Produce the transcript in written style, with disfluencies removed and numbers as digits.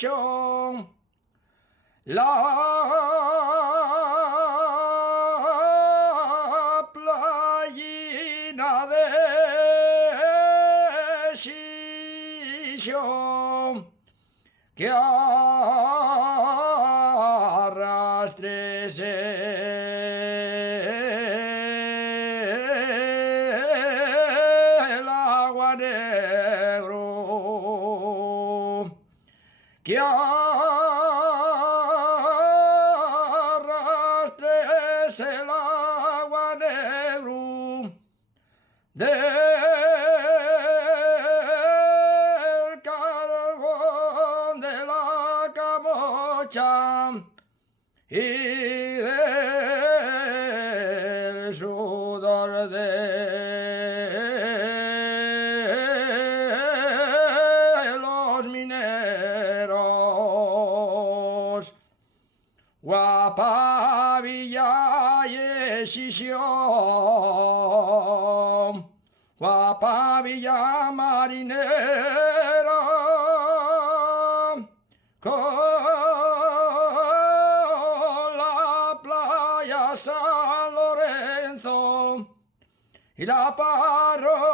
La playina de Xixón que arrastres el agua negro que arrastres el agua negro del carbón de la camocha y del sudor de los mineros. Guapa villa y Xixón, guapa villa marinera, con la playa San Lorenzo y la parroquia